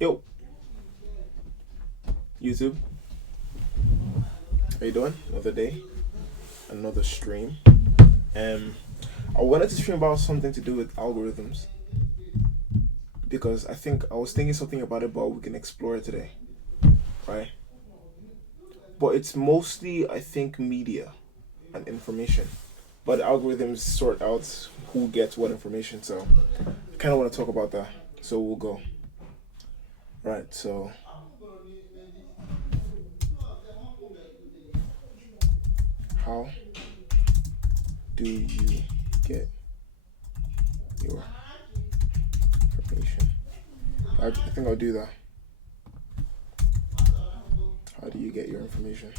Yo, YouTube, how you doing? Another day, another stream. Um, I wanted to stream about something to do with algorithms because I was thinking something about it, but we can explore it today, right? But it's mostly, I think, media and information. But algorithms sort out who gets what information, so I kind of want to talk about that. So we'll go. Right, so how do you get your information? I think I'll do that. How do you get your information?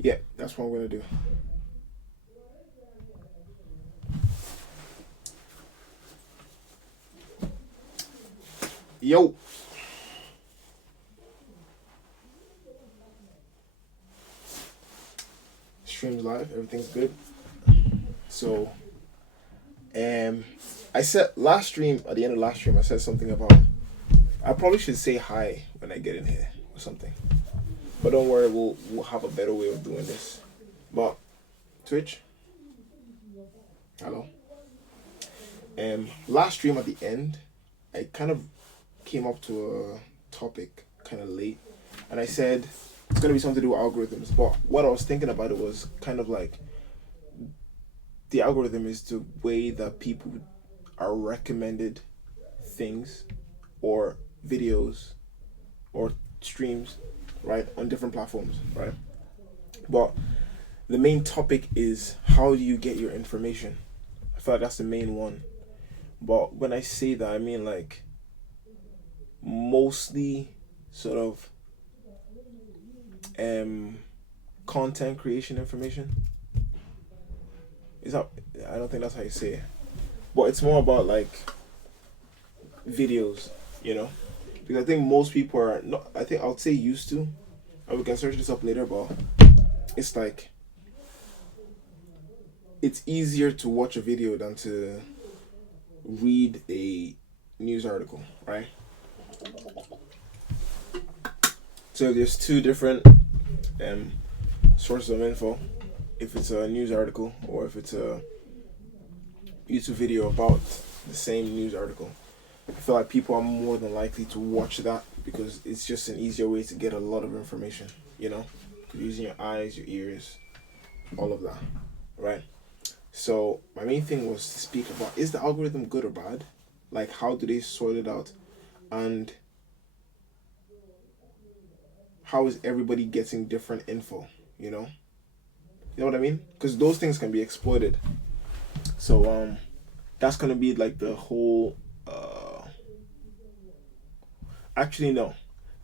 Yeah, that's what I'm gonna do. Yo, streams live. Everything's good. So, um, I said last stream at the end of last stream, I said something about I probably should say hi when I get in here or something. But don't worry, we'll have a better way of doing this. But Twitch, hello. Last stream at the end, I kind of came up to a topic kind of late, and I said it's gonna be something to do with algorithms. But what I was thinking about it was kind of like the algorithm is the way that people are recommended things or videos or streams, right, on different platforms, right? But the main topic is how do you get your information? I feel like that's the main one. But when I say that, I mean like mostly sort of content creation information. Is that I don't think that's how you say it. But it's more about like videos, you know? Because I think most people are not I think I'll say used to. And we can search this up later, but it's like it's easier to watch a video than to read a news article, right? So there's two different sources of info. If it's a news article or if it's a YouTube video about the same news article, I feel like people are more than likely to watch that because it's just an easier way to get a lot of information, you know? Using your eyes, your ears, all of that, right? So my main thing was to speak about is the algorithm good or bad? Like how do they sort it out? And how is everybody getting different info, you know? You know what I mean? Because those things can be exploited. So that's gonna be like the whole actually no.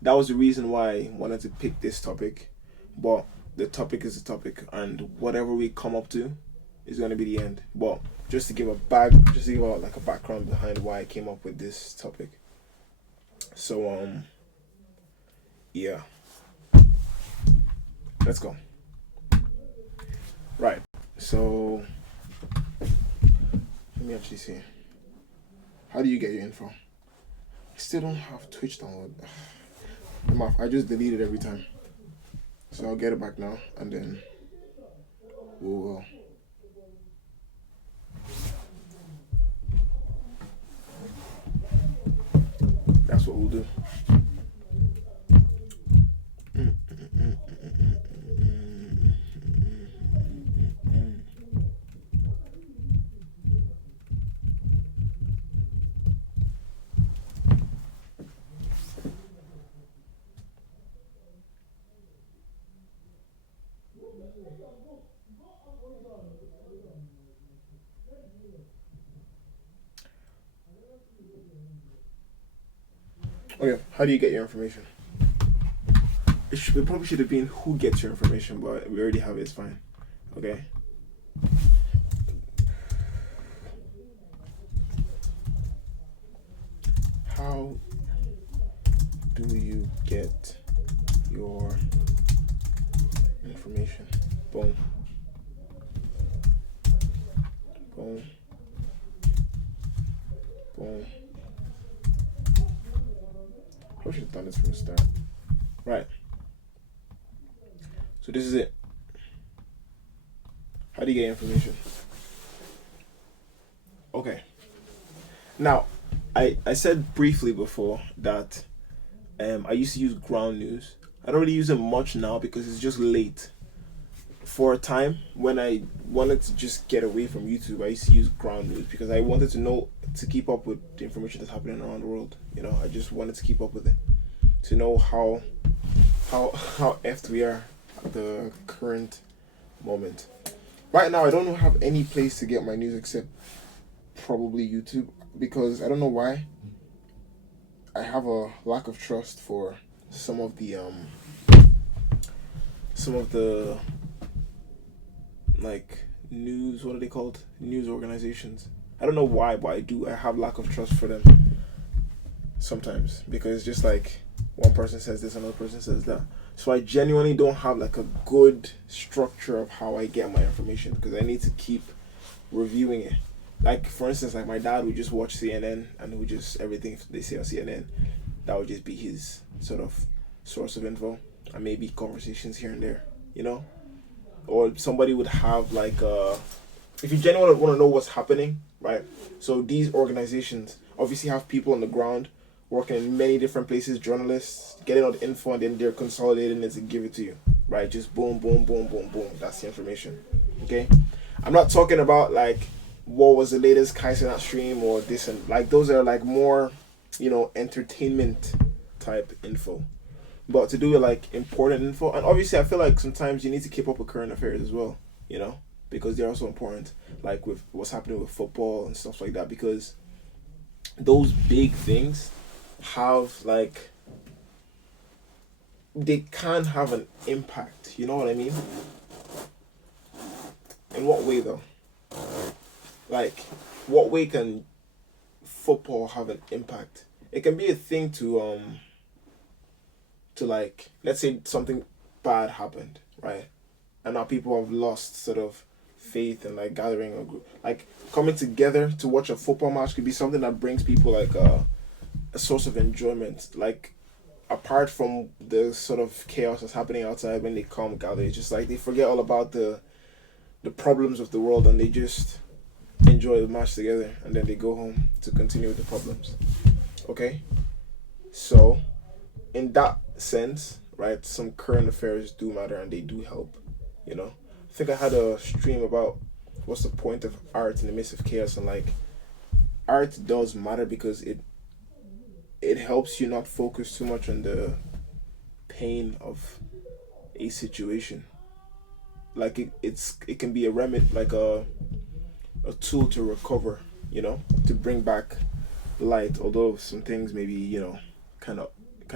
That was the reason why I wanted to pick this topic. But the topic is a topic and whatever we come up to is gonna be the end. But just to give like a background behind why I came up with this topic. So yeah. Let's go. Right. So let me actually see. How do you get your info? I still don't have Twitch download. I just delete it every time. So I'll get it back now and then we'll that's what we'll do. Okay, how do you get your information? It probably should have been who gets your information, but we already have it. It's fine. Okay. How do you get your information? Boom. Boom. Boom. I should have done this from the start. Right. So this is it. How do you get information? Okay. Now, I said briefly before that I used to use Ground News. I don't really use it much now because it's just late. For a time, when I wanted to just get away from YouTube, I used to use Ground News because I wanted to keep up with the information that's happening around the world. I just wanted to keep up with it, to know how effed we are at the current moment. Right now, I don't have any place to get my news except probably YouTube, because I don't know why. I have a lack of trust for some of the like news, what are they called? News organizations. I don't know why, but I have lack of trust for them sometimes, because it's just like one person says this, another person says that. So I genuinely don't have like a good structure of how I get my information, because I need to keep reviewing it. Like, for instance, like my dad would just watch CNN, and would just, everything they say on CNN, that would just be his sort of source of info, and maybe conversations here and there, or somebody would have like if you genuinely want to know what's happening, right? So these organizations obviously have people on the ground working in many different places, journalists getting all the info, and then they're consolidating it to give it to you, right? Just boom, boom, boom, boom, boom. That's the information. Okay, I'm not talking about like what was the latest Kaiser stream or this, and like those are like more entertainment type info. But to do with like important info, and obviously I feel like sometimes you need to keep up with current affairs as well, because they're also important, like with what's happening with football and stuff like that, because those big things have like, they can have an impact, you know what I mean? In what way though? Like, what way can football have an impact? It can be a thing to like, let's say something bad happened, right? And now people have lost sort of faith in like gathering a group. Like, coming together to watch a football match could be something that brings people like a source of enjoyment. Like, apart from the sort of chaos that's happening outside, when they come gather, it's just like they forget all about the problems of the world, and they just enjoy the match together, and then they go home to continue with the problems. Okay? So, in that sense, right, some current affairs do matter, and they do help, I think I had a stream about what's the point of art in the midst of chaos, and like, art does matter because it helps you not focus too much on the pain of a situation. Like, it can be a remedy, like a tool to recover, to bring back light, although some things maybe, kind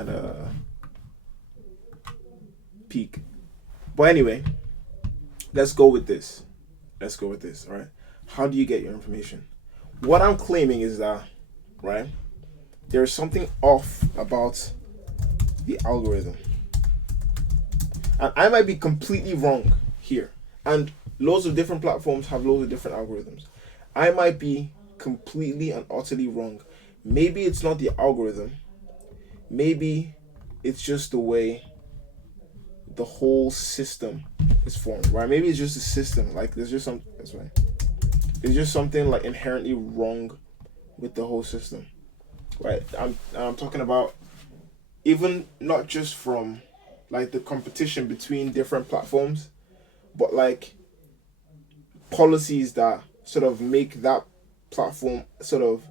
of peak. But anyway, let's go with this, all right? How do you get your information? What I'm claiming is that, right, there's something off about the algorithm. And I might be completely wrong here. And loads of different platforms have loads of different algorithms. I might be completely and utterly wrong. Maybe it's not the algorithm. Maybe it's just the way the whole system is formed, right? Maybe it's just a system. Like, there's just some. That's right. There's just something like inherently wrong with the whole system, right? I'm talking about even not just from like the competition between different platforms, but like policies that sort of make that platform sort of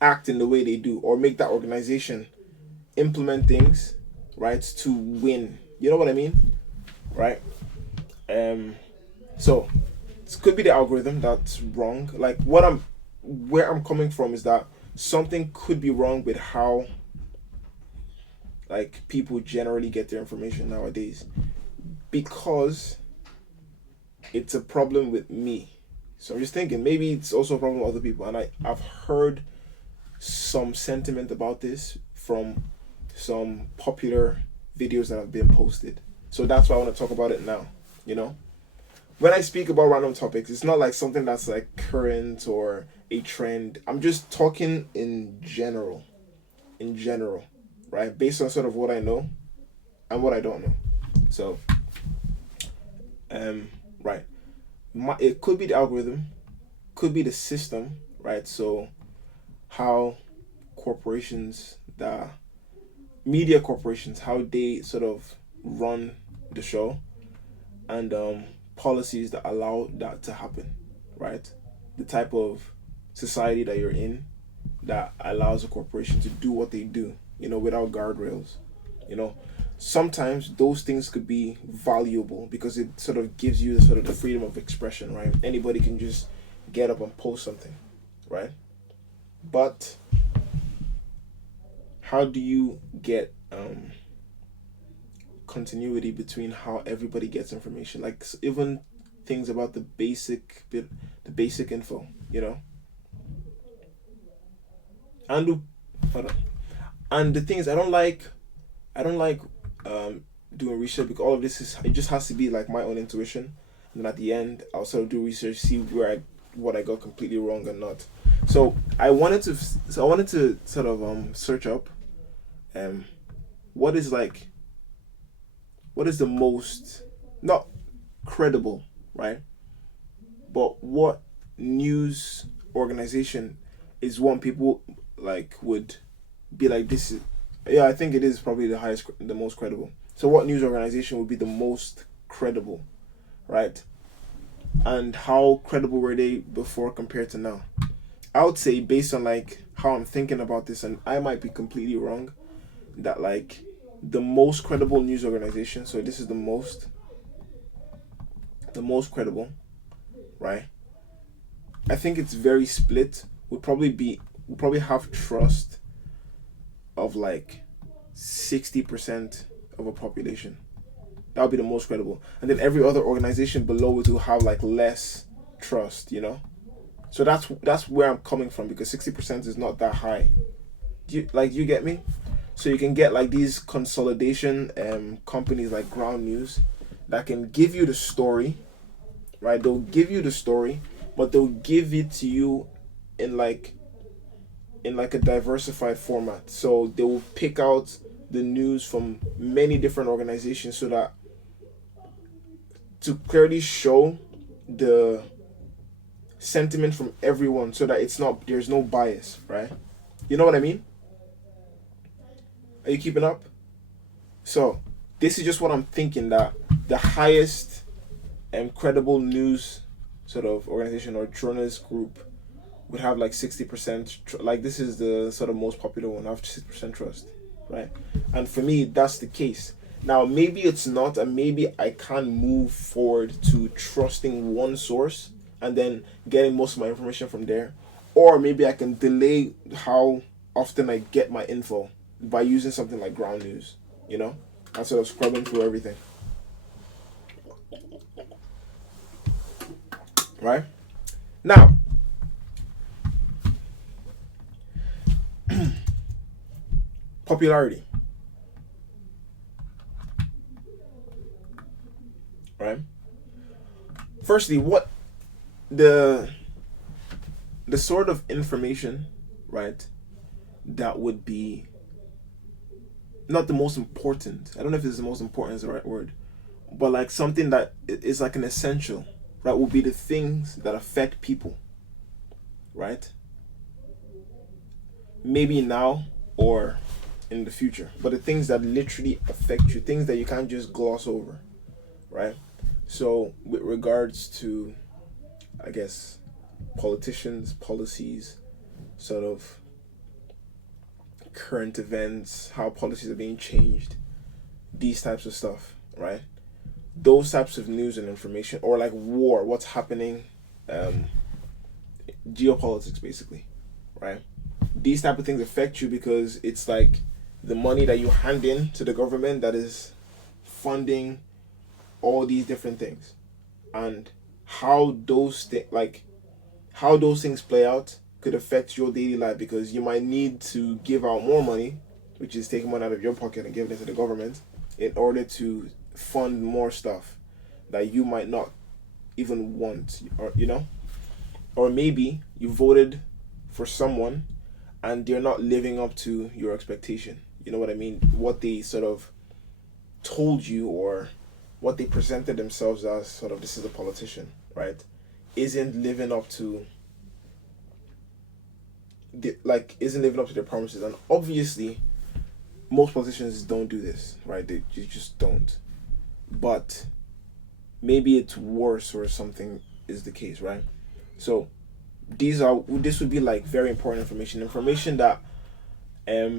act in the way they do, or make that organization implement things, right, to win. You know what I mean? Right? So it could be the algorithm that's wrong. Like, where I'm coming from is that something could be wrong with how like people generally get their information nowadays, because it's a problem with me. So I'm just thinking maybe it's also a problem with other people, and I've heard some sentiment about this from some popular videos that have been posted. So that's why I want to talk about it now, when I speak about random topics, it's not like something that's like current or a trend. I'm just talking in general, right? Based on sort of what I know and what I don't know. So, um, right. It could be the algorithm, could be the system, right? So, how corporations, the media corporations, how they sort of run the show, and policies that allow that to happen, right? The type of society that you're in that allows a corporation to do what they do, without guardrails. You know, sometimes those things could be valuable because it sort of gives you the sort of the freedom of expression, right? Anybody can just get up and post something, right? But how do you get continuity between how everybody gets information? Like even things about the basic info, and hold on. And the thing is, I don't like doing research because all of this is it just has to be like my own intuition, and then at the end I'll sort of do research, see what I got completely wrong or not. So I wanted to sort of search up um what is like what is the most not credible, right? But what news organization is one people like would be like this is yeah, I think it is probably the most credible. So what news organization would be the most credible, right? And how credible were they before compared to now? I would say based on like how I'm thinking about this, and I might be completely wrong, that like the most credible news organization, so this is the most credible, right? I think it's very split. Would probably have trust of like 60% of a population. That would be the most credible. And then every other organization below it will have like less trust. So that's where I'm coming from because 60% is not that high. Do you get me? So you can get like these consolidation companies like Ground News that can give you the story, right? They'll give you the story, but they'll give it to you in like a diversified format. So they will pick out the news from many different organizations so that to clearly show the sentiment from everyone so that there's no bias, right? You know what I mean? Are you keeping up? So this is just what I'm thinking that the highest credible news sort of organization or journalist group would have like 60%. Like this is the sort of most popular one. Have 60% trust, right? And for me, that's the case. Now maybe it's not, and maybe I can move forward to trusting one source and then getting most of my information from there, or maybe I can delay how often I get my info by using something like Ground News, and sort of scrubbing through everything, right? Now, popularity, right? Firstly, what the sort of information, right, that would be not the most important. I don't know if it's the most important is the right word, but like something that is like an essential, right, will be the things that affect people, right? Maybe now or in the future, but the things that literally affect you, things that you can't just gloss over, right? So with regards to, I guess, politicians, policies, sort of current events, how policies are being changed, these types of stuff, right? Those types of news and information, or like war, what's happening, um, geopolitics basically, right? These type of things affect you because it's like the money that you hand in to the government that is funding all these different things, and how how those things play out could affect your daily life because you might need to give out more money, which is taking money out of your pocket and giving it to the government in order to fund more stuff that you might not even want, or or maybe you voted for someone and they're not living up to your expectation. You know what I mean? What they sort of told you, or what they presented themselves as, sort of, this is a politician, right? Isn't living up to isn't living up to their promises. And obviously most politicians don't do this, right? They just don't. But maybe it's worse, or something is the case, right? So this would be like very important information that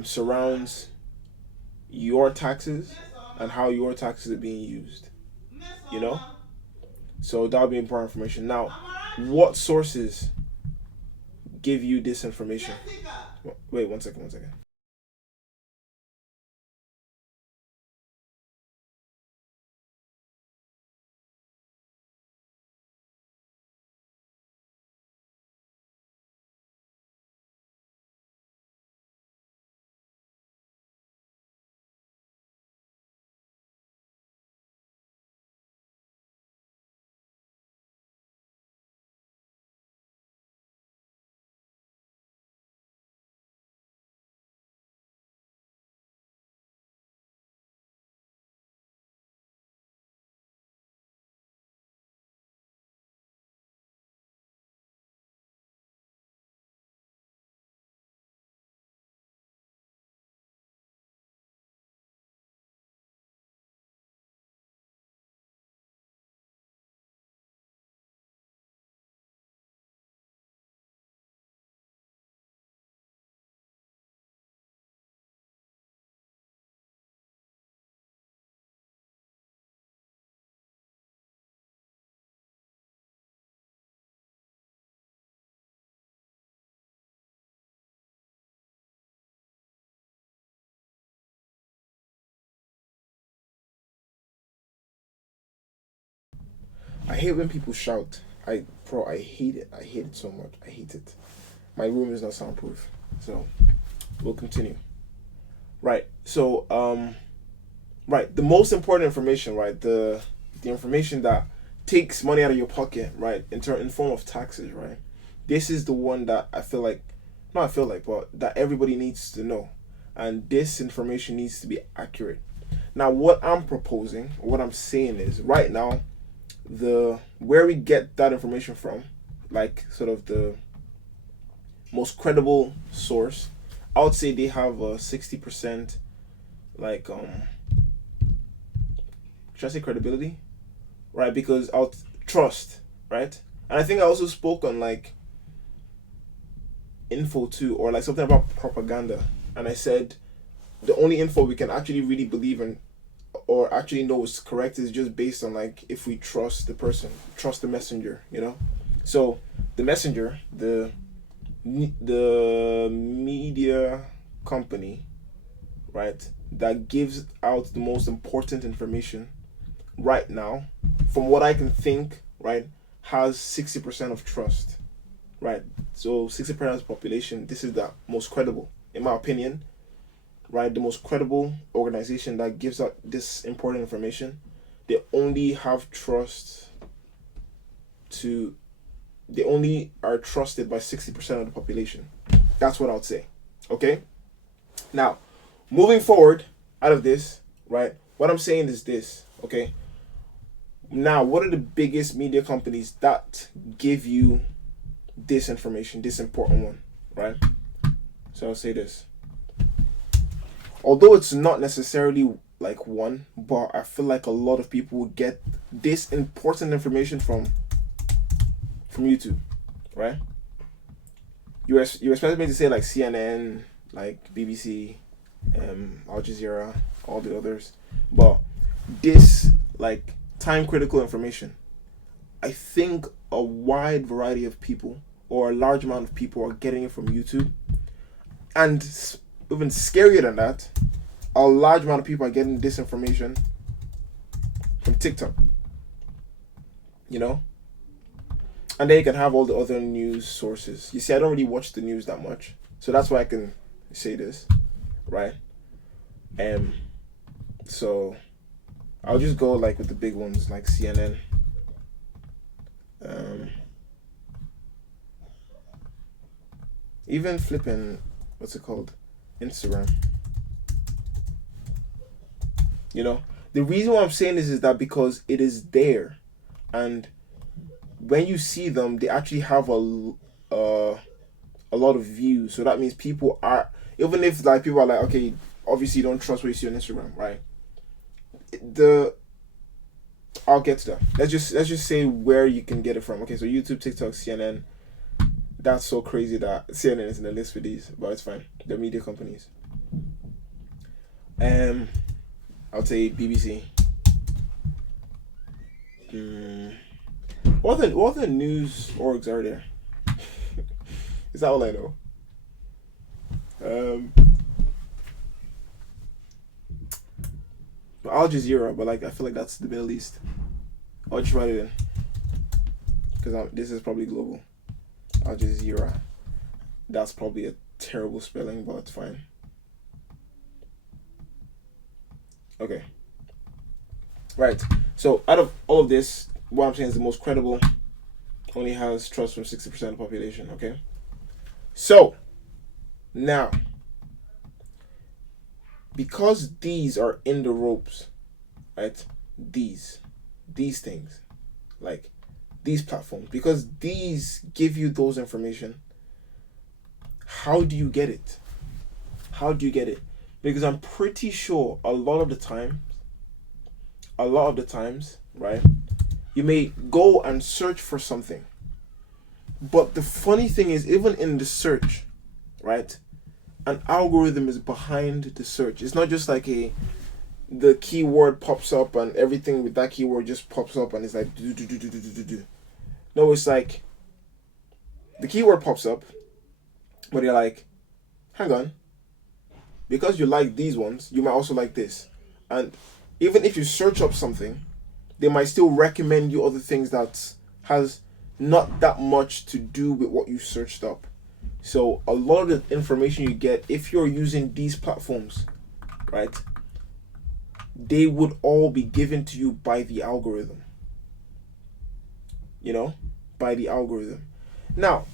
surrounds your taxes and how your taxes are being used, you know. So that would be important information. Now, what sources give you this information? Wait, one second. I hate when people shout. I hate it. I hate it so much. I hate it. My room is not soundproof. So we'll continue. Right. So right, the most important information, right? The information that takes money out of your pocket, right? In form of taxes, right? This is the one that I feel like, not I feel like, but that everybody needs to know. And this information needs to be accurate. Now, what I'm proposing, what I'm saying is, right now, the where we get that information from, like, sort of the most credible source, I would say they have a 60%, like, should I say credibility, right? Because I'll trust, right? And I think I also spoke on like info too, or like something about propaganda, and I said the only info we can actually really believe in, or actually know is correct, is just based on like if we trust the person, trust the messenger, you know. So the messenger, the media company, right, that gives out the most important information right now, from what I can think, right, has 60% of trust, right? So 60% of the population, this is the most credible, in my opinion, right? The most credible organization that gives out this important information. They only have trust to, they only are trusted by 60% of the population. That's what I would say. Okay? Now, moving forward out of this, right? What I'm saying is this, okay? Now, what are the biggest media companies that give you this information, this important one, right? So I'll say this. Although it's not necessarily like one, but I feel like a lot of people will get this important information from YouTube, right? You expect me to say like CNN, like BBC, Al Jazeera, all the others, but this like time critical information, I think a wide variety of people, or a large amount of people, are getting it from YouTube. And even scarier than that, a large amount of people are getting this information from TikTok. You know? And then you can have all the other news sources. You see, I don't really watch the news that much. So that's why I can say this, right? So I'll just go like with the big ones like CNN, Even flipping, what's it called? Instagram. You know, the reason why I'm saying this is that because it is there, and when you see them, they actually have a lot of views. So that means people are, even if like people are like, okay, obviously you don't trust what you see on Instagram, right? The I'll get to that. Let's just say where you can get it from. Okay, so YouTube, TikTok, CNN. That's so crazy that CNN is in the list for these, but it's fine. The media companies. I'll say BBC. What other news orgs are there? Is that all I know? Al Jazeera, but like I feel like that's the Middle East. I'll just write it in because this is probably global. Al Jazeera. That's probably a terrible spelling, but it's fine. Okay. Right. So out of all of this, what I'm saying is the most credible only has trust from 60% of the population. Okay. So now, because these are in the ropes, right? These things, like these platforms, because these give you those information. How do you get it? How do you get it? Because I'm pretty sure a lot of the times, right? You may go and search for something. But the funny thing is, even in the search, right? An algorithm is behind the search. It's not just like the keyword pops up and everything with that keyword just pops up and it's like do do do do do do do. No, it's like the keyword pops up, but you're like, hang on, because you like these ones, you might also like this. And even if you search up something, they might still recommend you other things that has not that much to do with what you searched up. So a lot of the information you get, if you're using these platforms, right, they would all be given to you by the algorithm. You know, by the algorithm. Now,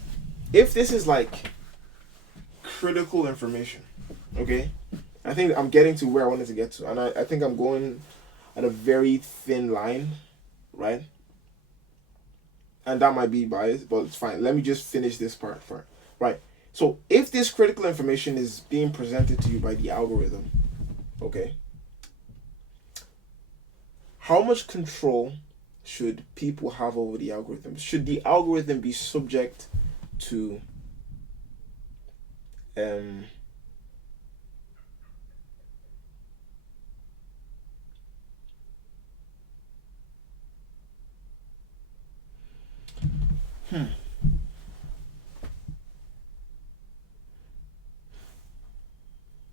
if this is like critical information, okay, I think I'm getting to where I wanted to get to, and I think I'm going at a very thin line, right? And that might be biased, but it's fine. Let me just finish this part first. Right. So if this critical information is being presented to you by the algorithm, okay, how much control should people have over the algorithm? Should the algorithm be subject to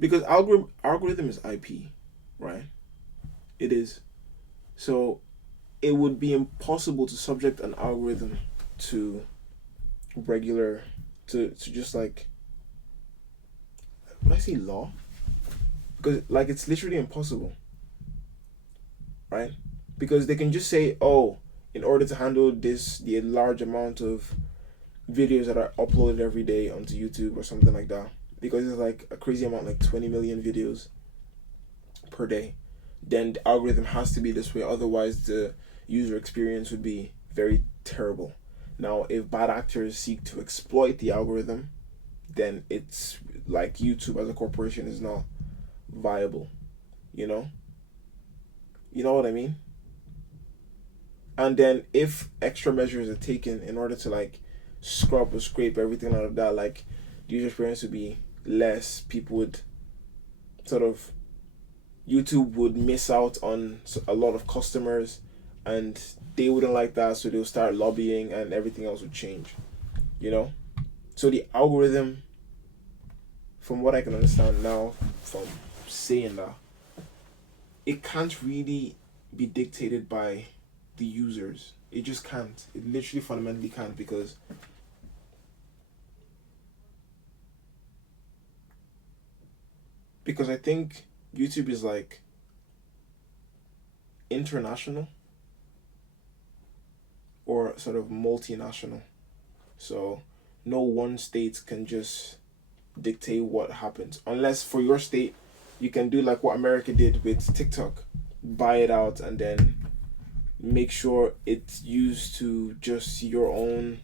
because algorithm is IP, right? It is. So it would be impossible to subject an algorithm to regular to just like, would I say law? Because like it's literally impossible, right? Because they can just say, oh, in order to handle the large amount of videos that are uploaded every day onto YouTube or something like that, because it's like a crazy amount, like 20 million videos per day, then the algorithm has to be this way. Otherwise, the user experience would be very terrible. Now, if bad actors seek to exploit the algorithm, then it's like YouTube as a corporation is not viable. You know? You know what I mean? And then if extra measures are taken in order to like scrub or scrape everything out of that, like the user experience would be less. People would sort of, YouTube would miss out on a lot of customers, and they wouldn't like that, so they'll start lobbying, and everything else would change. You know, so the algorithm, from what I can understand now, from saying that, it can't really be dictated by the users. It just can't. It literally fundamentally can't, because I think YouTube is like international or sort of multinational. So no one state can just dictate what happens. Unless for your state, you can do like what America did with TikTok, buy it out and then make sure it's used to just your own,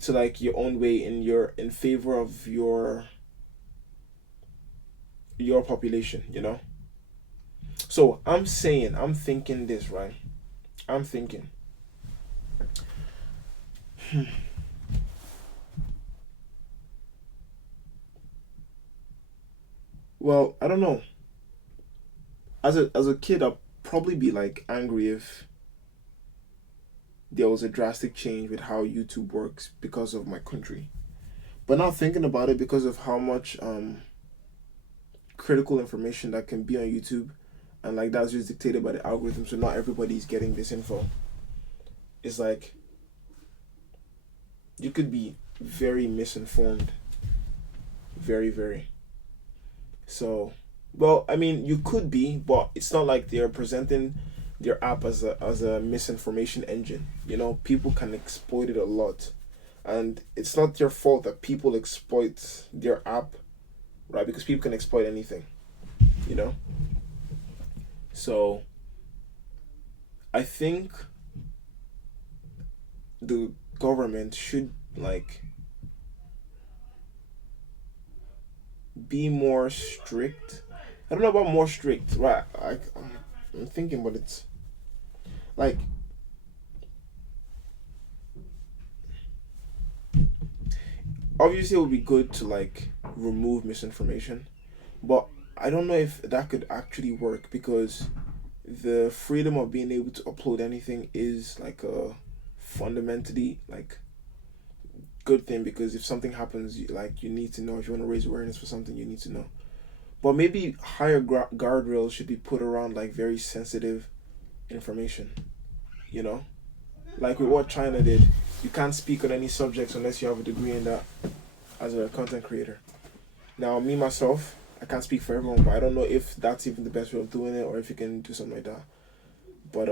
to like your own way in favor of your population, you know? So I'm thinking this, right? I'm thinking, well, I don't know. As a kid, I'd probably be like angry if there was a drastic change with how YouTube works because of my country. But now thinking about it, because of how much critical information that can be on YouTube, and like that's just dictated by the algorithm, so not everybody's getting this info. It's like you could be very misinformed, very very. So, well, I mean, you could be, but it's not like they're presenting their app as a misinformation engine. You know, people can exploit it a lot, and it's not your fault that people exploit their app, right? Because people can exploit anything, you know. So, I think the government should like be more strict. I don't know about more strict, right? I'm thinking, but it's like obviously it would be good to like remove misinformation, but I don't know if that could actually work because the freedom of being able to upload anything is like a fundamentally like good thing, because if something happens, like you need to know. If you want to raise awareness for something, you need to know. But maybe higher guardrails should be put around like very sensitive information, you know, like with what China did. You can't speak on any subjects unless you have a degree in that as a content creator. Now, me myself, I can't speak for everyone, but I don't know if that's even the best way of doing it or if you can do something like that. But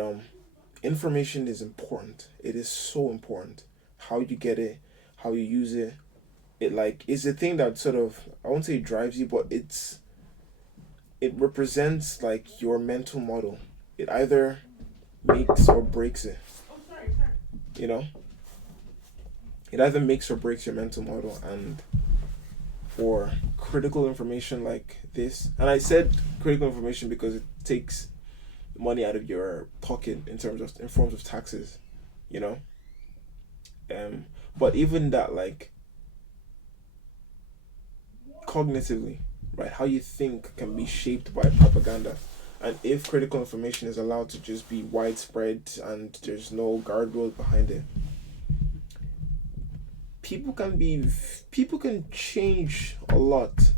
information is important. It is so important. How you get it, how you use it. It like is a thing that sort of, I won't say drives you, but it represents like your mental model. It either makes or breaks it. You know, it either makes or breaks your mental model, and for critical information like this, and I said critical information because it takes money out of your pocket in forms of taxes, you know. Um, but even that, like cognitively, right? How you think can be shaped by propaganda. And if critical information is allowed to just be widespread and there's no guardrails behind it, people can be people can change a lot,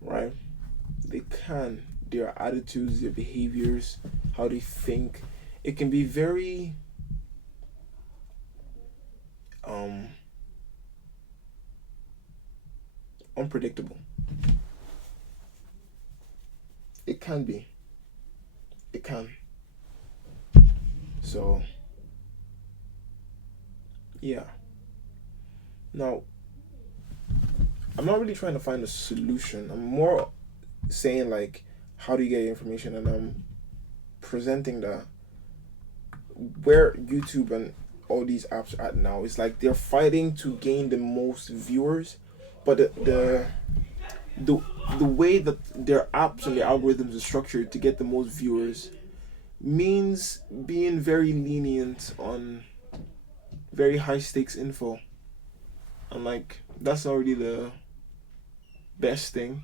right? They can. Their attitudes, their behaviors, how they think. It can be very um unpredictable. It can be. It can. So yeah. Now I'm not really trying to find a solution. I'm more saying like how do you get your information, and I'm presenting that where YouTube and all these apps are at now is like they're fighting to gain the most viewers, but the the way that their apps and their algorithms are structured to get the most viewers means being very lenient on very high stakes info, and like that's not really the best thing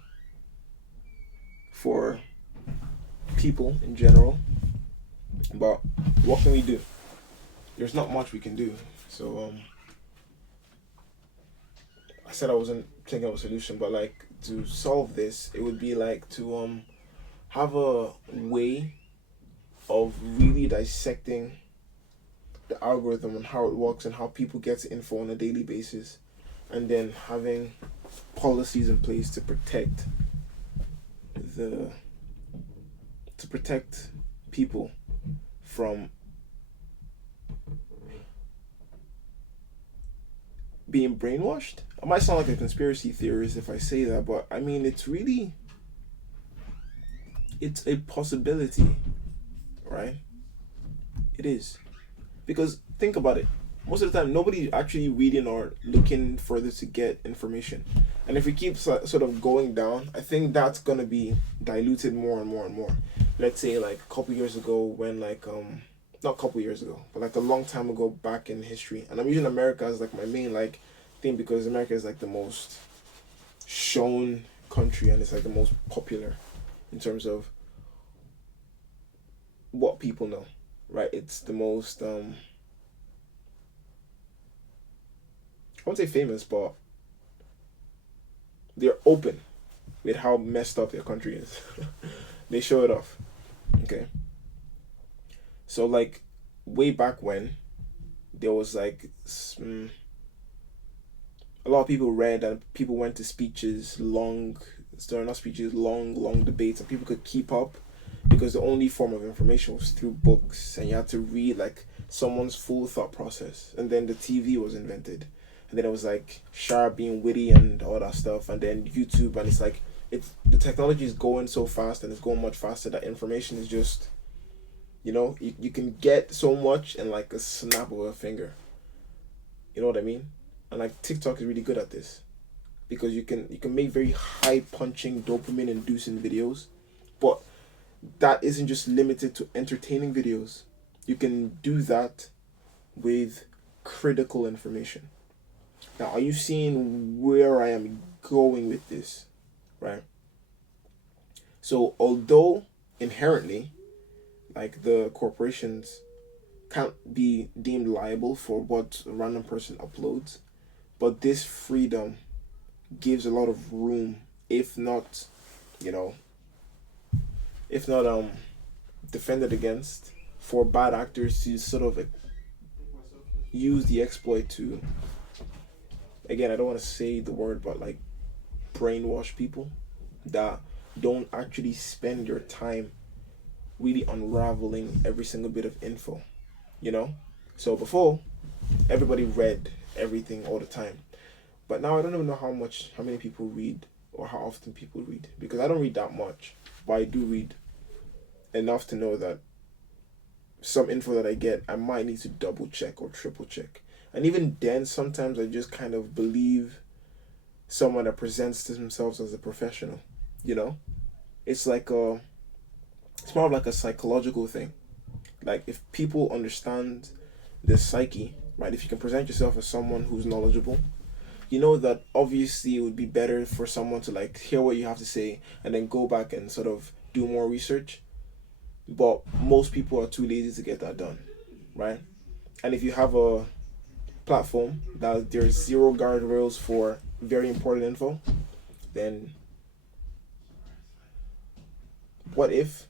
for people in general. But what can we do? There's not much we can do. So I said I wasn't thinking of a solution, but like to solve this, it would be like to have a way of really dissecting the algorithm and how it works and how people get info on a daily basis, and then having policies in place the to protect people from being brainwashed. I might sound like a conspiracy theorist if I say that, but I mean it's a possibility, right? It is. Because think about it. Most of the time, nobody's actually reading or looking further to get information. And if we keep sort of going down, I think that's going to be diluted more and more and more. Let's say like a couple years ago when like, not a couple years ago, but like a long time ago back in history. And I'm using America as like my main like thing because America is like the most shown country and it's like the most popular in terms of what people know, right? It's the most I won't say famous, but they're open with how messed up their country is. They show it off. Okay. So like way back when there was like a lot of people read and people went to speeches, not speeches, long debates, and people could keep up because the only form of information was through books, and you had to read like someone's full thought process. And then the TV was invented, and then it was like Sharp being witty and all that stuff, and then YouTube, and it's like the technology is going so fast and it's going much faster that information is just, you can get so much in like a snap of a finger. You know what I mean? And like TikTok is really good at this because you can make very high punching dopamine inducing videos, but that isn't just limited to entertaining videos. You can do that with critical information. Now, are you seeing where I am going with this? Right? So, although inherently, like the corporations can't be deemed liable for what a random person uploads, but this freedom gives a lot of room, if not, defended against, for bad actors to sort of use the exploit to, again, I don't want to say the word, but like brainwash people that don't actually spend your time really unraveling every single bit of info, So before, everybody read everything all the time. But now I don't even know how many people read or how often people read because I don't read that much, but I do read enough to know that some info that I get, I might need to double check or triple check. And even then, sometimes I just kind of believe someone that presents to themselves as a professional, It's like it's more of like a psychological thing. Like if people understand the psyche, right? If you can present yourself as someone who's knowledgeable, you know that obviously it would be better for someone to like hear what you have to say and then go back and sort of do more research. But most people are too lazy to get that done, right? And if you have a platform that there's zero guardrails for very important info, then what if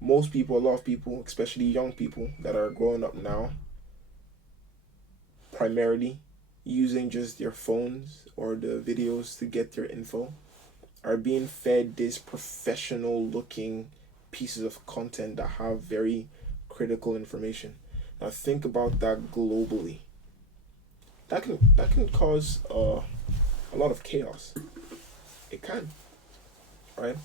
a lot of people, especially young people that are growing up now, primarily using just their phones or the videos to get their info, are being fed this professional looking pieces of content that have very critical information. Now think about that globally. That can cause a lot of chaos. It can, right?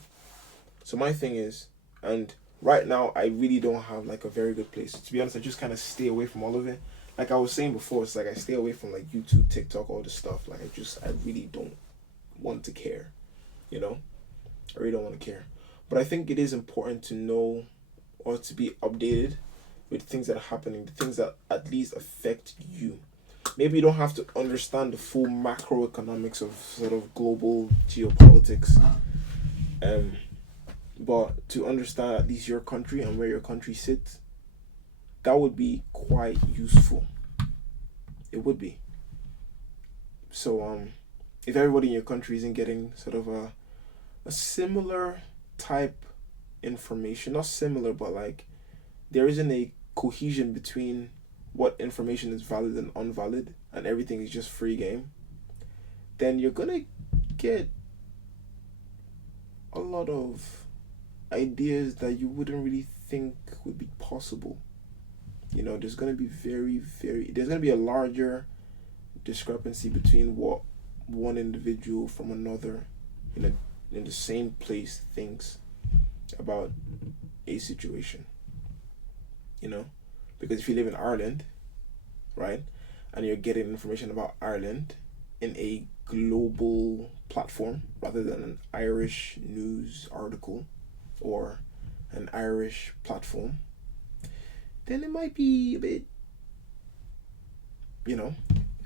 So my thing is, and right now I really don't have like a very good place. To be honest, I just kind of stay away from all of it. Like I was saying before, it's like I stay away from like YouTube, TikTok, all this stuff. Like I really don't want to care, I really don't want to care. But I think it is important to know or to be updated with things that are happening, the things that at least affect you. Maybe you don't have to understand the full macroeconomics of sort of global geopolitics, but to understand at least your country and where your country sits, that would be quite useful. It would be. So if everybody in your country isn't getting sort of a similar type information, not similar, but like there isn't a cohesion between what information is valid and unvalid, and everything is just free game, then you're gonna get a lot of ideas that you wouldn't really think would be possible. There's gonna be there's gonna be a larger discrepancy between what one individual from another in the same place thinks about a situation. Because if you live in Ireland, right, and you're getting information about Ireland in a global platform rather than an Irish news article or an Irish platform, then it might be a bit,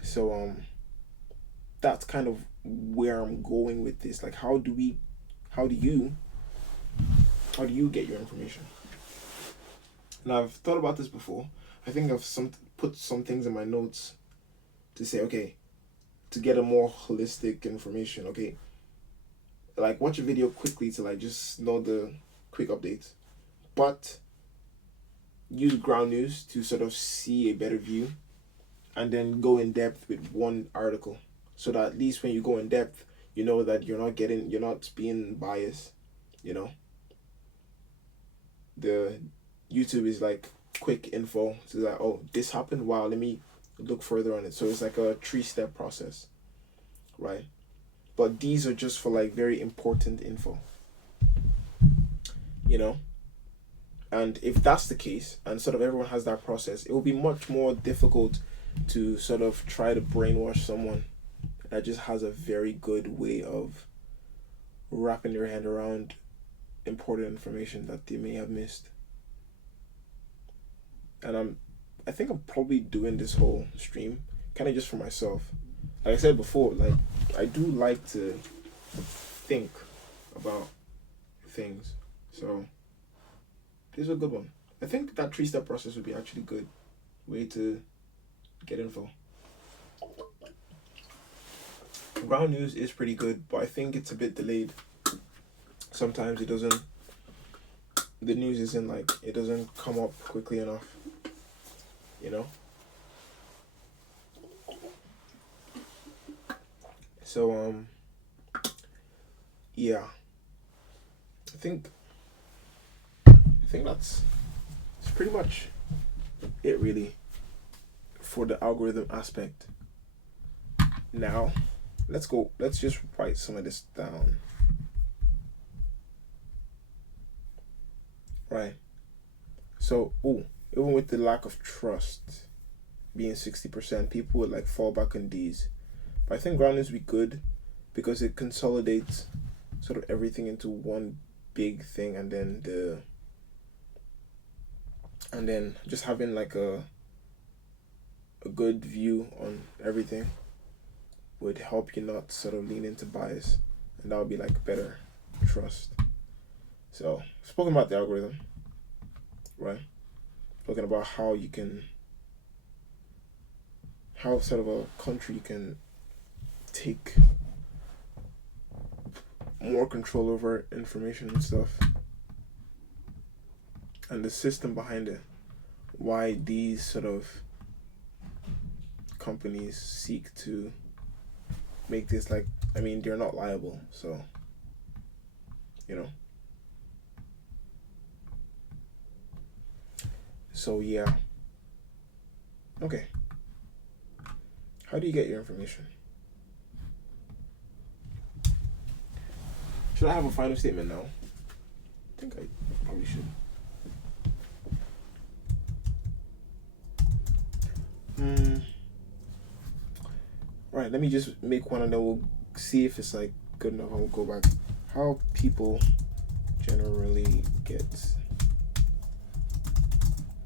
so that's kind of where I'm going with this. Like, how do you get your information? And I've thought about this before. I think I've put some things in my notes to say, okay, to get a more holistic information, okay, like watch a video quickly to like just know the quick updates, but use Ground News to sort of see a better view, and then go in depth with one article, so that at least when you go in depth, you know that you're not being biased. The YouTube is like quick info, so that, oh, this happened, wow, let me look further on it. So it's like a 3-step process, right? But these are just for like very important info, and if that's the case, and sort of everyone has that process, it will be much more difficult to sort of try to brainwash someone that just has a very good way of wrapping their head around important information that they may have missed. And I think I'm probably doing this whole stream kind of just for myself. Like I said before, like, I do like to think about things. So this is a good one. I think that 3-step process would be actually a good way to get info. Ground News is pretty good, but I think it's a bit delayed. Sometimes the news isn't like, it doesn't come up quickly enough, So yeah, I think that's pretty much it, really, for the algorithm aspect. Now let's just write some of this down. Right. So, even with the lack of trust being 60%, people would like fall back on these. But I think Ground News would be good because it consolidates sort of everything into one big thing, and then just having like a good view on everything would help you not sort of lean into bias, and that would be like better trust. So, spoken about the algorithm, right? Talking about how sort of a country can take more control over information and stuff, and the system behind it. Why these sort of companies seek to make this, like, I mean, they're not liable, so, So yeah. Okay. How do you get your information? Should I have a final statement now? I think I probably should. Right, let me just make one and then we'll see if it's like good enough, and we'll go back. How people generally get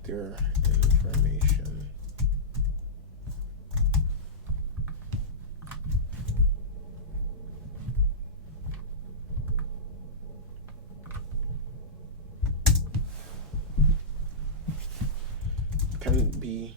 their information. Can be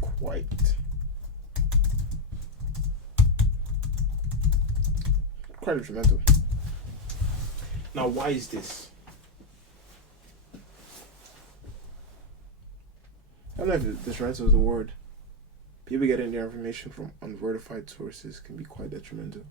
quite quite detrimental. Now, why is this? I don't know if detrimental is the word. People getting their information from unverified sources can be quite detrimental.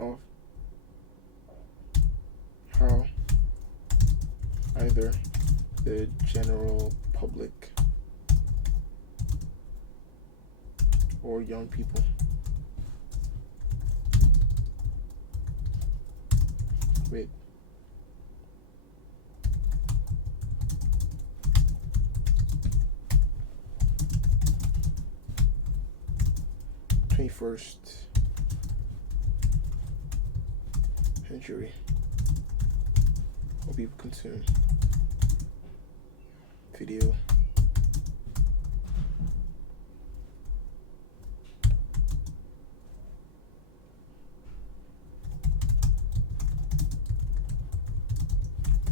Of how either the general public or young people with #21st century or people consume video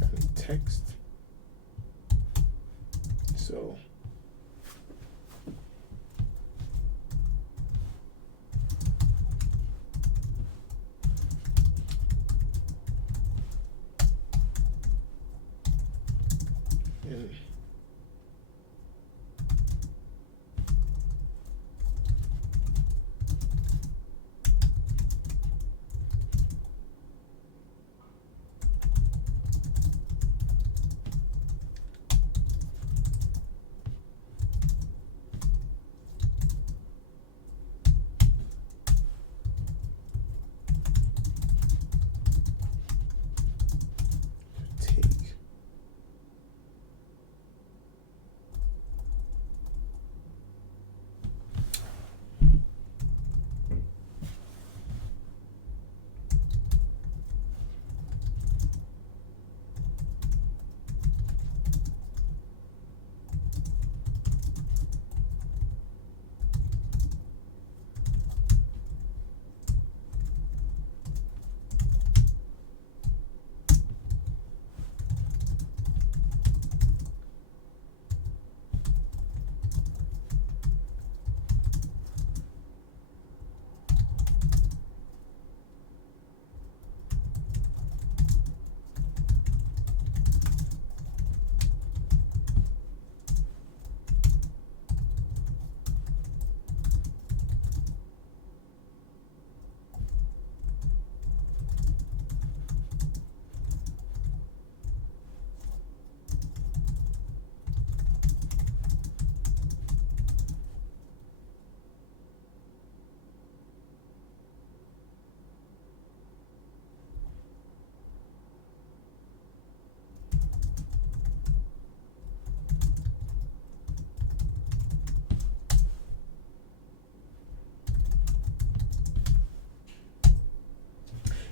and text. So in take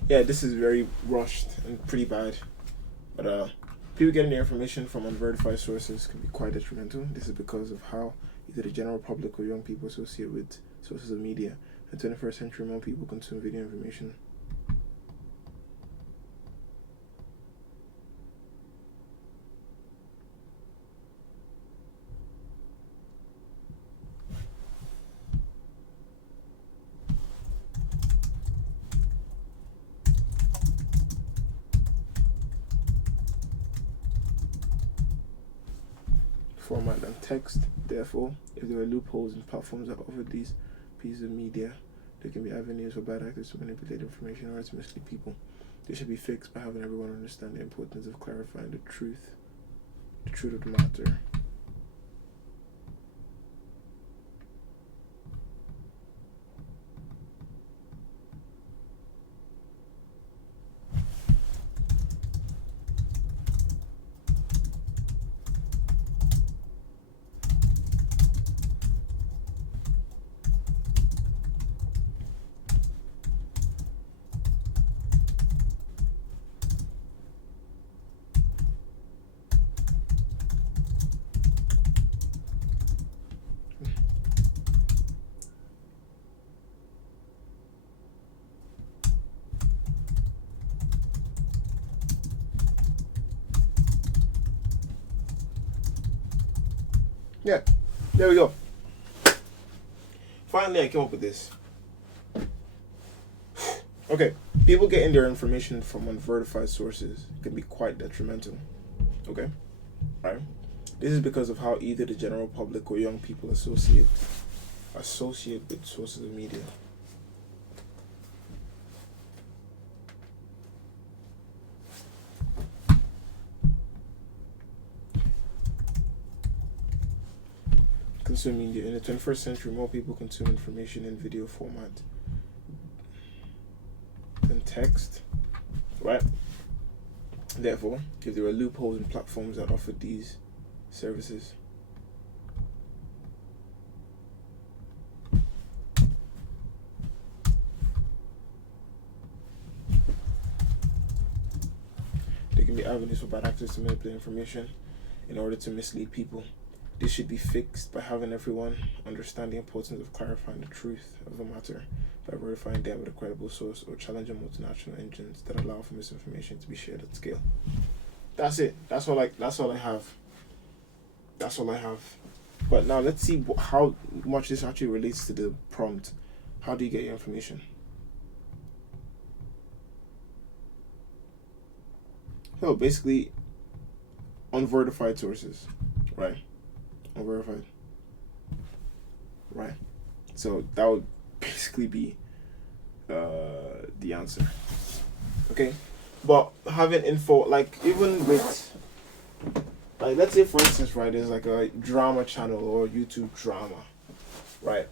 yeah, this is very rushed and pretty bad. But people getting their information from unverified sources can be quite detrimental. This is because of how either the general public or young people associate with sources of media. In the 21st century, more people consume video information. Format than text. Therefore, if there were loopholes in platforms that offer these pieces of media, there can be avenues for bad actors to manipulate information or to mislead people. This should be fixed by having everyone understand the importance of clarifying the truth of the matter. Yeah, there we go. Finally, I came up with this. Okay, people getting their information from unverified sources can be quite detrimental. Okay, right? This is because of how either the general public or young people associate with sources of media. Consume media. In the 21st century, more people consume information in video format than text, right? Therefore, if there are loopholes in platforms that offer these services, there can be avenues for bad actors to manipulate information in order to mislead people. This should be fixed by having everyone understand the importance of clarifying the truth of a matter by verifying them with a credible source or challenging multinational engines that allow for misinformation to be shared at scale. That's it. That's all I have. That's all I have. But now let's see how much this actually relates to the prompt. How do you get your information? So basically, unverified sources, right? Unverified, right? So that would basically be the answer. Okay, but having info, like even with, like let's say for instance, right, there's like a drama channel or YouTube drama, right?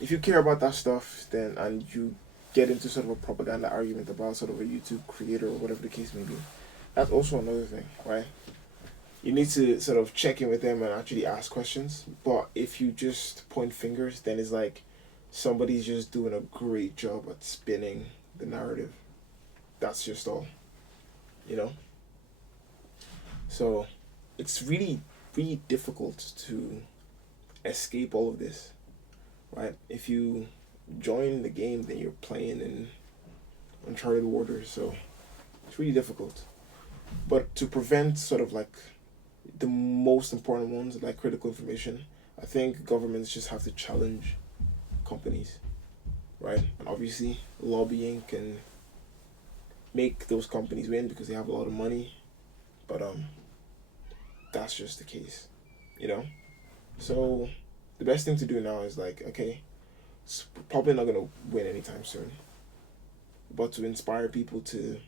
If you care about that stuff, then and you get into sort of a propaganda argument about sort of a YouTube creator or whatever the case may be, that's also another thing, right? You need to sort of check in with them and actually ask questions. But if you just point fingers, then it's like somebody's just doing a great job at spinning the narrative. That's just all, you know? So it's really, really difficult to escape all of this, right? If you join the game, then you're playing in uncharted waters. So it's really difficult. But to prevent sort of like the most important ones, like critical information, I think governments just have to challenge companies, right? And obviously, lobbying can make those companies win because they have a lot of money, but that's just the case, you know. So the best thing to do now is like, okay, it's probably not gonna win anytime soon, but to inspire people to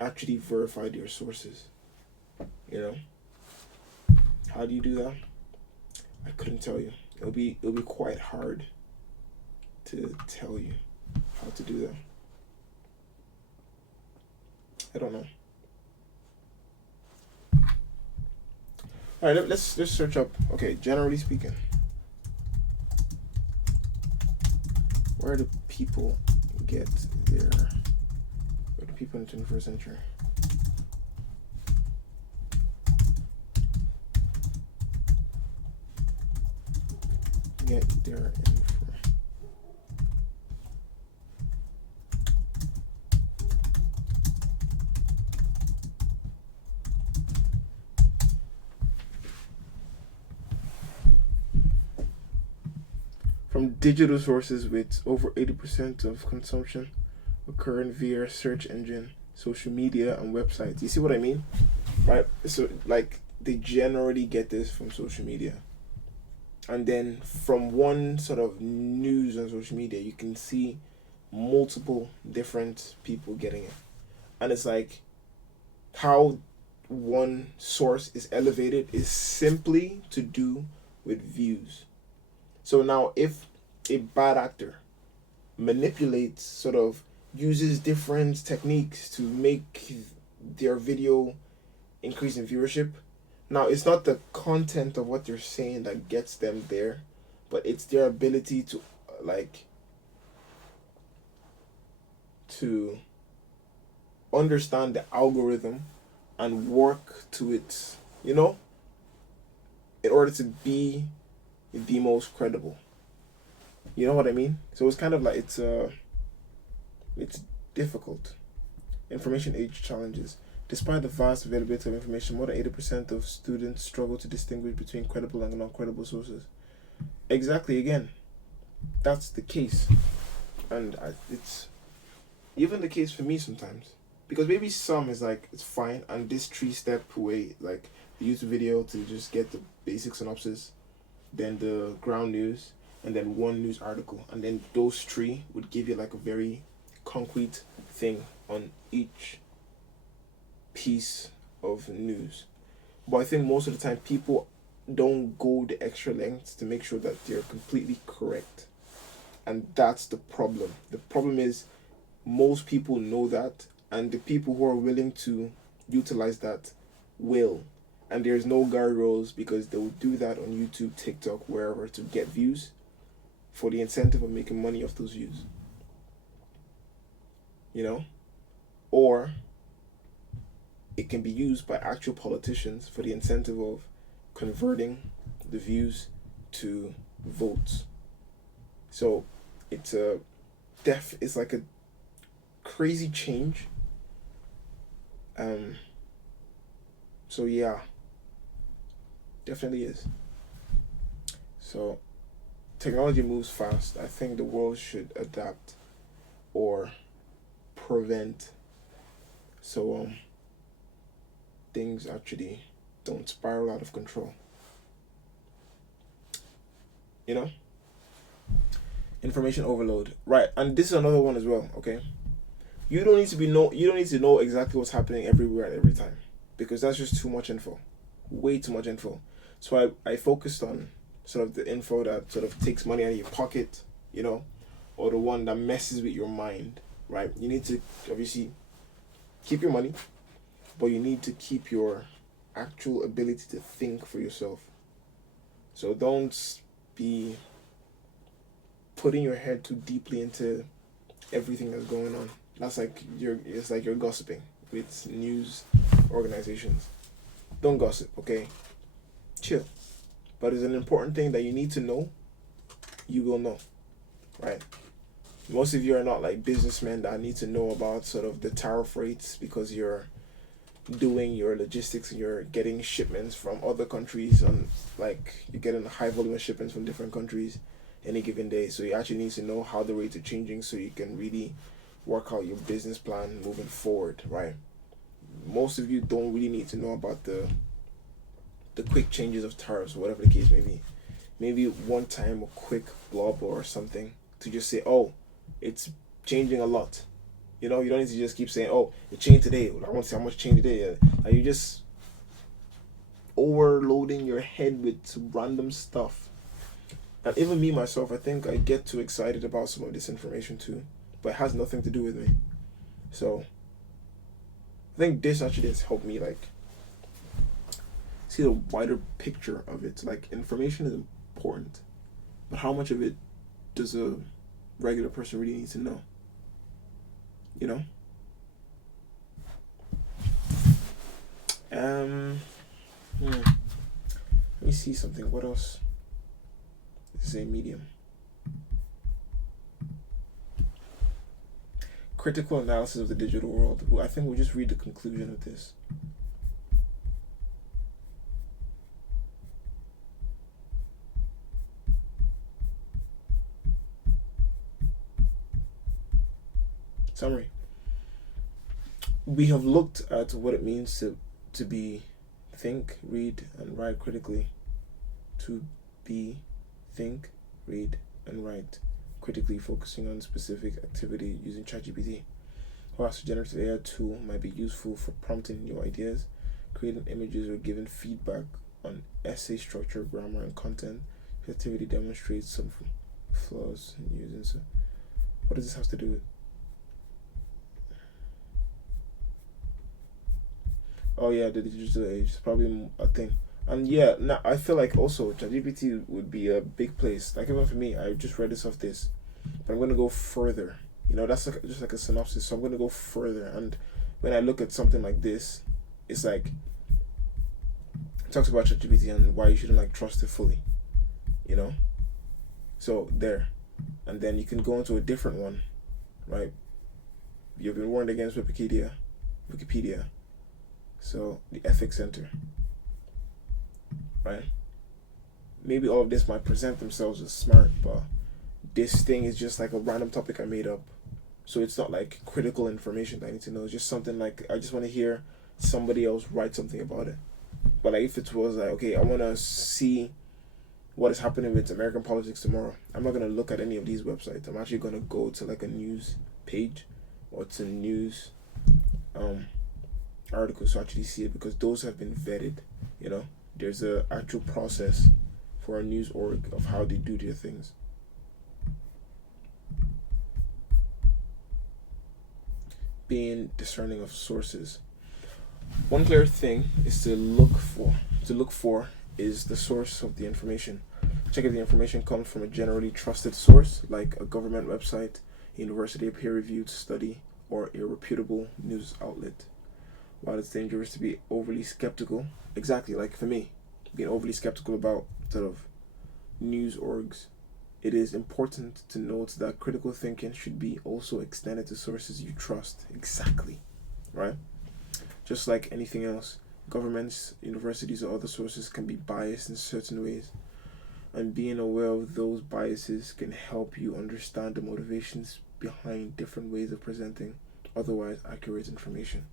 actually verify their sources. You know, how do you do that? I couldn't tell you. It'll be quite hard to tell you how to do that. I don't know. All right, let's search up. Okay, generally speaking, where do people get their? Where do people in the 21st century? Get their info. From digital sources, with over 80% of consumption occurring via search engine, social media, and websites. You see what I mean? Right? So, like, they generally get this from social media. And then from one sort of news on social media, you can see multiple different people getting it. And it's like how one source is elevated is simply to do with views. So now if a bad actor manipulates, sort of uses different techniques to make their video increase in viewership, now it's not the content of what they're saying that gets them there, but it's their ability to to understand the algorithm and work to it, you know, in order to be the most credible. You know what I mean? So it's kind of like it's difficult. Information age challenges. Despite the vast availability of information, more than 80% of students struggle to distinguish between credible and non-credible sources. Exactly, again, that's the case. And it's even the case for me sometimes. Because maybe some is like, it's fine, and this 3-step way, like the YouTube video to just get the basic synopsis, then the ground news, and then one news article. And then those three would give you like a very concrete thing on each piece of news. But I think most of the time people don't go the extra lengths to make sure that they're completely correct. And that's the problem. The problem is most people know that, and the people who are willing to utilize that will. And there's no guardrails because they will do that on YouTube, TikTok, wherever to get views for the incentive of making money off those views. You know? Or it can be used by actual politicians for the incentive of converting the views to votes. So it's it's like a crazy change. So yeah, definitely is. So technology moves fast. I think the world should adapt or prevent so things actually don't spiral out of control. You know? Information overload. Right, and this is another one as well, okay? You don't need to know exactly what's happening everywhere at every time. Because that's just too much info. Way too much info. So I focused on sort of the info that sort of takes money out of your pocket, you know, or the one that messes with your mind, right? You need to obviously keep your money, but you need to keep your actual ability to think for yourself. So don't be putting your head too deeply into everything that's going on. That's like it's like you're gossiping with news organizations. Don't gossip, okay? Chill. But it's an important thing that you need to know, you will know, right? Most of you are not like businessmen that need to know about sort of the tariff rates because you're doing your logistics and you're getting shipments from other countries, and like you're getting a high volume of shipments from different countries any given day. So you actually need to know how the rates are changing so you can really work out your business plan moving forward, right? Most of you don't really need to know about the quick changes of tariffs, whatever the case may be. Maybe one time a quick blob or something to just say, oh, it's changing a lot. You know, you don't need to just keep saying, oh, it changed today. I want to see how much changed today. Are you just overloading your head with random stuff? And even me, myself, I think I get too excited about some of this information too. But it has nothing to do with me. So, I think this actually has helped me, like, see the wider picture of it. Like, information is important. But how much of it does a regular person really need to know? You know? Let me see something. What else? This is a medium. Critical analysis of the digital world. I think we'll just read the conclusion of this. Summary. We have looked at what it means to be, think, read, and write critically. To be, think, read, and write critically, focusing on specific activity using ChatGPT. Whilst a generative AI tool might be useful for prompting new ideas, creating images, or giving feedback on essay structure, grammar, and content, the activity demonstrates some flaws in using. So, what does this have to do with? Oh yeah, the digital age is probably a thing. And yeah, now I feel like also ChatGPT would be a big place. Like even for me, I just read this off this, but I'm gonna go further. You know, that's like, just like a synopsis. So I'm gonna go further. And when I look at something like this, it's like it talks about ChatGPT and why you shouldn't like trust it fully. You know, so there, and then you can go into a different one, right? You've been warned against Wikipedia. So the Ethics Center, right? Maybe all of this might present themselves as smart, but this thing is just like a random topic I made up. So it's not like critical information that I need to know. It's just something like I just want to hear somebody else write something about it. But like if it was like, okay, I want to see what is happening with American politics tomorrow, I'm not gonna look at any of these websites. I'm actually gonna go to like a news page or to news articles to actually see it, because those have been vetted. You know, there's a actual process for a news org of how they do their things. Being discerning of sources. One clear thing is to look for is the source of the information. Check if the information comes from a generally trusted source, like a government website, a university peer-reviewed study, or a reputable news outlet. While it's dangerous to be overly skeptical, exactly like for me, being overly skeptical about sort of news orgs, it is important to note that critical thinking should be also extended to sources you trust. Exactly, right? Just like anything else, governments, universities, or other sources can be biased in certain ways, and being aware of those biases can help you understand the motivations behind different ways of presenting otherwise accurate information.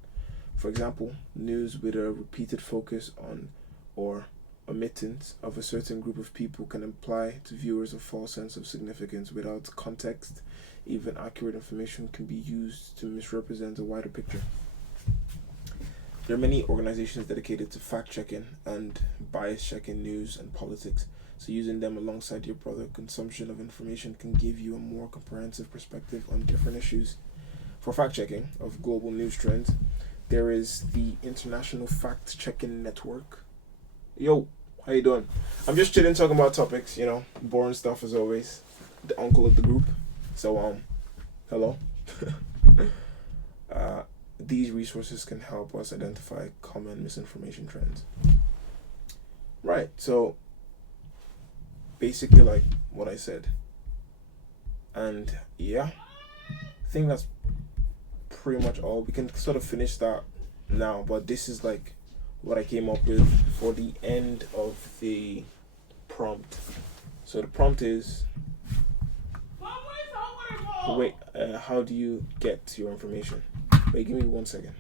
For example, news with a repeated focus on or omittance of a certain group of people can imply to viewers a false sense of significance without context. Even accurate information can be used to misrepresent a wider picture. There are many organizations dedicated to fact checking and bias checking news and politics, so using them alongside your broader consumption of information can give you a more comprehensive perspective on different issues. For fact checking of global news trends, there is the International Fact Checking Network. Yo, how you doing? I'm just chilling, talking about topics, boring stuff as always. The uncle of the group. So hello. These resources can help us identify common misinformation trends. Right. So basically, like what I said, and yeah, I think that's pretty much all. We can sort of finish that now, but this is like what I came up with for the end of the prompt. So the prompt is, wait, how do you get your information? Wait, give me 1 second.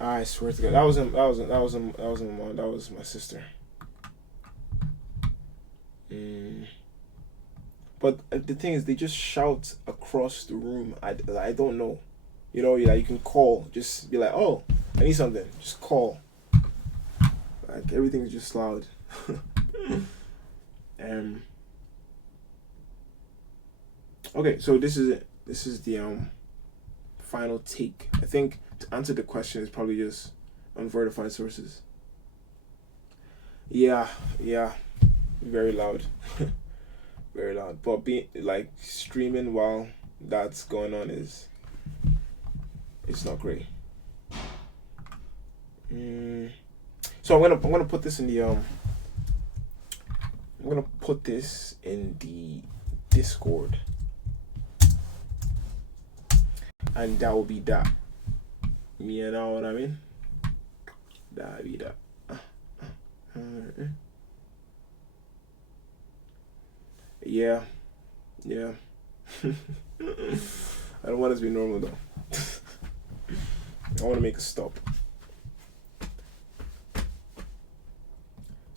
I swear to God, that wasn't my mom. That was my sister. But the thing is, they just shout across the room. I don't know. You can call. Just be like, oh, I need something. Just call. Like everything's just loud. Okay, so this is it. This is the final take. I think to answer the question is probably just unverified sources. Yeah, very loud. Very loud. But being like streaming while that's going on it's not great. So I'm gonna put this in the I'm gonna put this in the Discord, and that will be that. You know what I mean? That'll be that. Yeah. I don't want it to be normal though. I want to make a stop. So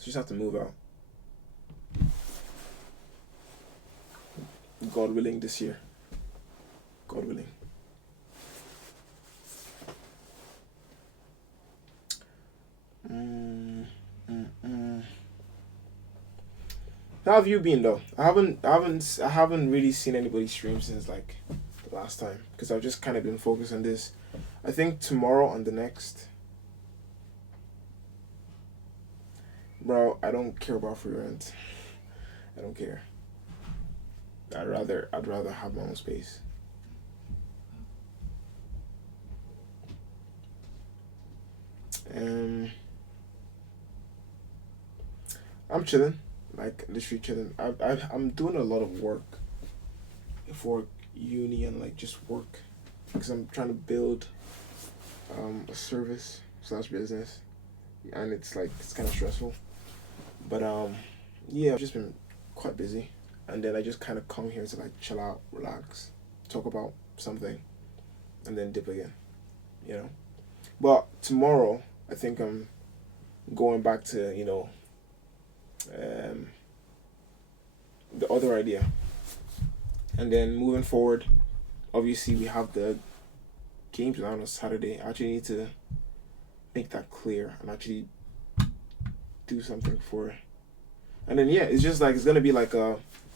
you just have to move out. God willing, this year. God willing. How have you been though? I haven't really seen anybody stream since like the last time, because I've just kind of been focused on this. I think tomorrow and the next. Bro, I don't care about free rent. I don't care. I'd rather have my own space. I'm chilling, like literally chilling. I'm doing a lot of work for uni and like just work because I'm trying to build a service slash business, and it's like it's kind of stressful. But yeah, I've just been quite busy, and then I just kind of come here to like chill out, relax, talk about something, and then dip again, you know. But tomorrow, I think I'm going back to um, the other idea, and then moving forward. Obviously, we have the games on a Saturday. I actually need to make that clear and actually do something for it. And then yeah, it's just like it's gonna be like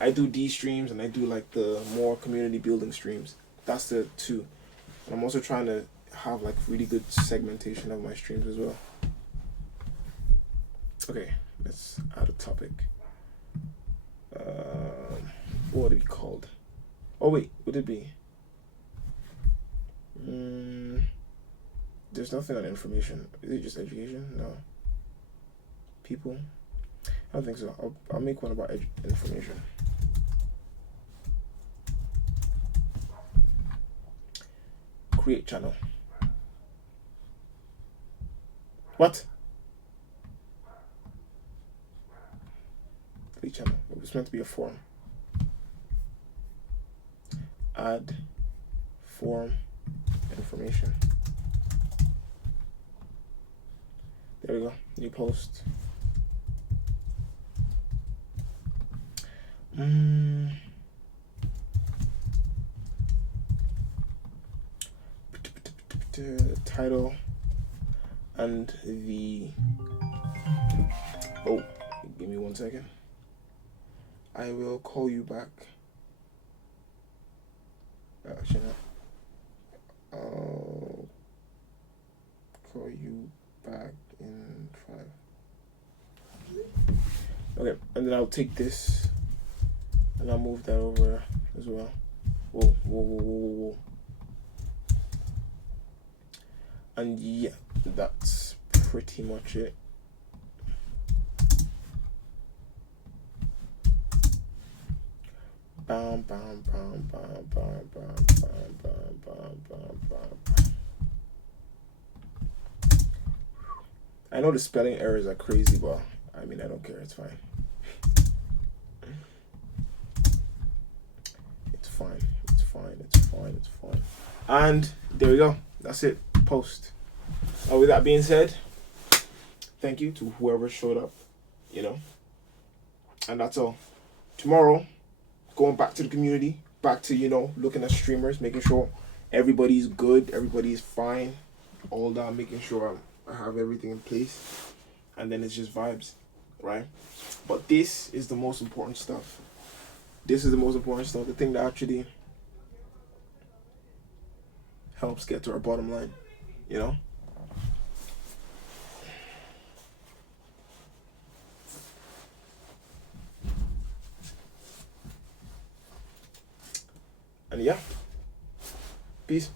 I do these streams and I do like the more community building streams. That's the two. And I'm also trying to have like really good segmentation of my streams as well. Okay, let's add a topic. What would it be called? Oh wait, would it be? There's nothing on information. Is it just education? No. People? I don't think so. I'll make one about information. Create channel. What? Create channel. It was meant to be a forum. Add forum information. There we go. New post. Title and the give me 1 second. I will call you back. Actually, no. I'll call you back in 5. Okay, and then I'll take this and I'll move that over as well. Whoa. And yeah, that's pretty much it. Bam. I know the spelling errors are crazy, but I mean, I don't care. It's fine. It's fine. And there we go. That's it. Post. With that being said, thank you to whoever showed up, and that's all. Tomorrow, going back to the community, back to, looking at streamers, making sure everybody's good, everybody's fine, all that, making sure I have everything in place, and then it's just vibes, right? But this is the most important stuff. The thing that actually helps get to our bottom line, And yeah, peace.